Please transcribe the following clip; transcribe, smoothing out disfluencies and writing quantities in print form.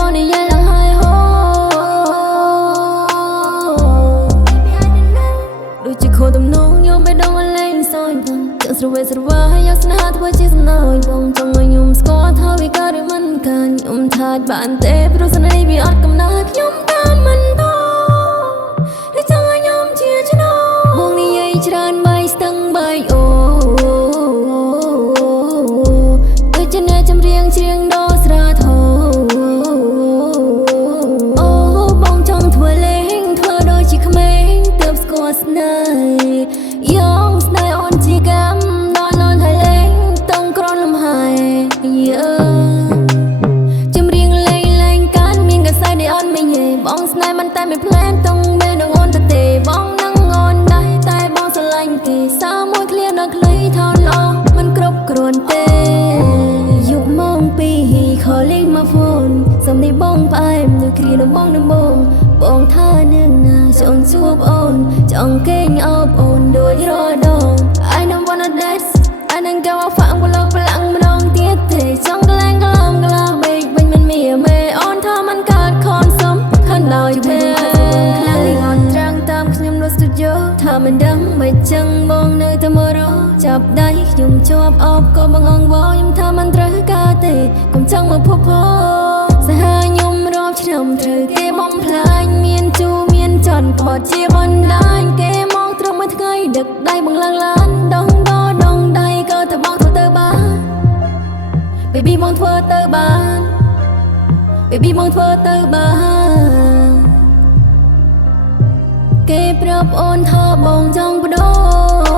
បងនិយាយឡើងហើយហូដូចជាខូទំនងញោមបេះដូងអលែងសោយបងចង់ស្រវេស្រវាយកស្នេហាធ្វើជាសំណោយបងចង់ឲ្យខ្ញុំស្គាល់ថាវាកើតឬមិនកើតខ្ញុំថាច់បានទេព្រោះស្នេហ៍វាអត់កំណត់ខ្ញុំតាមមិនតឬចង់ឲ្យខ្ញុំជាឆ្នោបងនិយាយច្រើនបាយស្ទឹងបាយអូដូចជាអ្នកចម្រៀងច្រៀងដោស្រាធោអូបងចង់ធ្វើលេងធ្វើដូចជាក្មេងទើបស្គាល់ស្នេហ៍យ៉ាងស្នេហ៍អូនជាកម្មដល់នន់ហើយលេងតង់ក្រនលំហើយចម្រៀងលេងកានមានកសែដែលអត់មិញទេបងស្នេហ៍មិនតែមិនផ្លែនតង់មេនឹងអូនទៅទេបងនឹងអូនដែរតែបងស្រឡាញ់គេសាមួយឃ្លាដល់ខ្លីថោល្អមិនគ្រប់គ្រាន់ទេយុគម៉ោង2ខលលេងមកហ្វូនសំនេះបងផ្អែមដូចគ្រាដំបងបងថានឹងណាចង់ជួបអូនចង់គេងអបអូនដូចរដង I don't wanna dance I don't go off ហ្វាក់វឡោប្រឡាំងម្ដងទៀតទេចង់ក្លែងក្លាមក្លាបេកវិញមិនមានមេអូនថាมันកើតខនសុំខនដល់ពេលខ្លាំងលេងអត់ត្រាំងតាមខ្ញុំនៅ studio ថាមិនដឹងមិនចឹងបងនៅតែមករកចាប់ដៃខ្ញុំជាប់អបក៏បងអងវខ្ញុំថាมันត្រូវការទេកុំចង់មកភពសហខ្ញុំរាប់ឆ្នាំត្រូវគេបំផ្លាញមានជូមានចន់ក្បត់ជាបណ្ដាញគេមកត្រឹមមួយថ្ងៃដឹកដៃបងឡើងឡានដងដៃក៏តែបងធ្វើទៅបាន Baby បងធ្វើទៅបាន Baby បងធ្វើទៅបានគេប្រាប់អូនថាបងចង់បដូរ